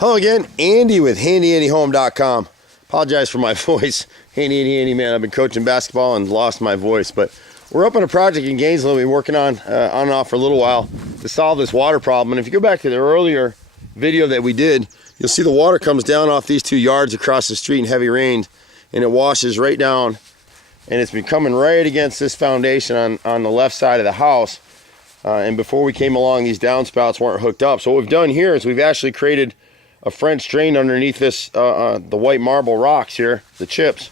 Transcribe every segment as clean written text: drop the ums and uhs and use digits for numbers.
Hello again, Andy with HandyANDYHome.com. Apologize for my voice. Andy, man, I've been coaching basketball and lost my voice, but we're up on a project in Gainesville we've been working on and off for a little while to solve this water problem. And if you go back to the earlier video that we did, you'll see the water comes down off these 2 yards across the street in heavy rain, and it washes right down, and it's been coming right against this foundation on the left side of the house. And before we came along, these downspouts weren't hooked up. So what we've done here is we've actually created a French drain underneath this, the white marble rocks here, the chips.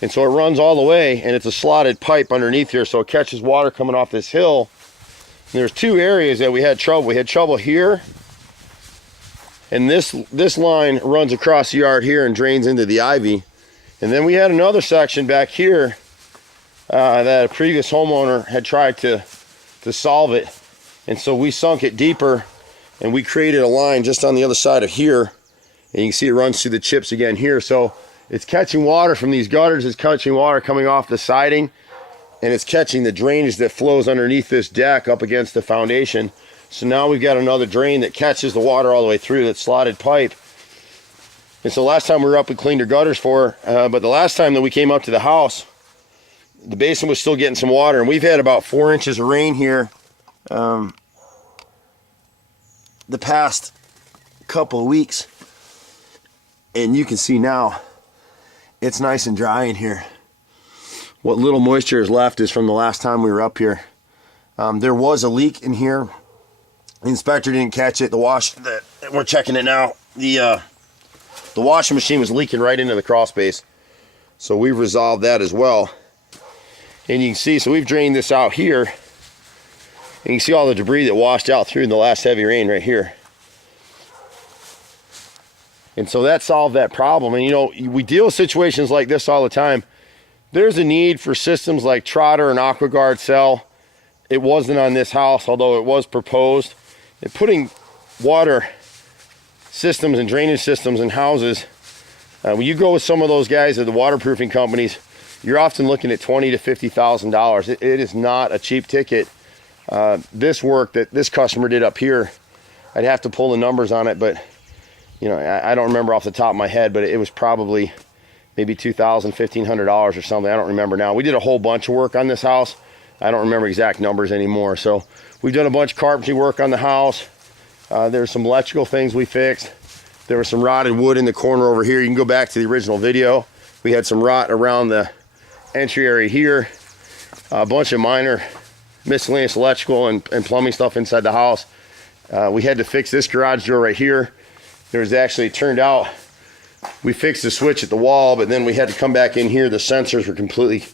And so it runs all the way, and it's a slotted pipe underneath here, so it catches water coming off this hill. And there's 2 areas that we had trouble. We had trouble here, and this line runs across the yard here and drains into the ivy. And then we had another section back here that a previous homeowner had tried to solve it. And so we sunk it deeper, and we created a line just on the other side of here, and you can see it runs through the chips again here. So it's catching water from these gutters, it's catching water coming off the siding, and it's catching the drainage that flows underneath this deck up against the foundation. So now we've got another drain that catches the water all the way through, that slotted pipe. And so last time we were up, we cleaned our gutters for her, but the last time that we came up to the house, the basin was still getting some water, and we've had about 4 inches of rain here the past couple of weeks, and you can see now it's nice and dry in here. What little moisture is left is from the last time we were up here. There was a leak in here. The inspector didn't catch it. We're checking it now. The washing machine was leaking right into the crawl space, so we've resolved that as well. And you can see, so we've drained this out here, and you can see all the debris that washed out through in the last heavy rain right here. And so that solved that problem. And you know, we deal with situations like this all the time. There's a need for systems like Trotter and AquaGuard cell. It wasn't on this house, although it was proposed. And putting water systems and drainage systems in houses, when you go with some of those guys at the waterproofing companies, you're often looking at $20,000 to $50,000. It is not a cheap ticket. This work that this customer did up here, I'd have to pull the numbers on it, but you know, I don't remember off the top of my head, but it was probably maybe $2,000, $1,500 or something. I don't remember now. We did a whole bunch of work on this house. I don't remember exact numbers anymore. So we've done a bunch of carpentry work on the house. There's some electrical things we fixed. There was some rotted wood in the corner over here. You can go back to the original video. We had some rot around the entry area here. A bunch of minor miscellaneous electrical and plumbing stuff inside the house. We had to fix this garage door right here. There was actually, it turned out, we fixed the switch at the wall, but then we had to come back in here. The sensors were completely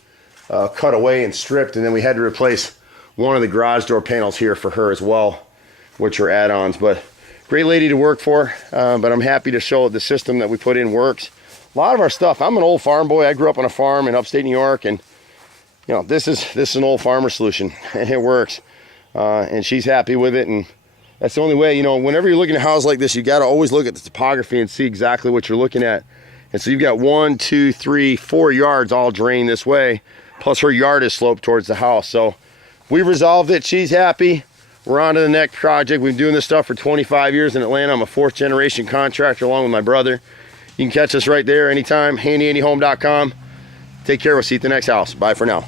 cut away and stripped, and then we had to replace one of the garage door panels here for her as well, which are add-ons. But great lady to work for, but I'm happy to show the system that we put in works. A lot of our stuff, I'm an old farm boy. I grew up on a farm in upstate New York, and you know, this is an old farmer solution, and it works. And she's happy with it, and that's the only way. You know, whenever you're looking at a house like this, you got to always look at the topography and see exactly what you're looking at. And so you've got 1, 2, 3, 4 yards all drained this way, plus her yard is sloped towards the house. So we've resolved it. She's happy. We're on to the next project. We've been doing this stuff for 25 years in Atlanta. I'm a 4th generation contractor along with my brother. You can catch us right there anytime, HandyANDYHome.com. Take care. We'll see you at the next house. Bye for now.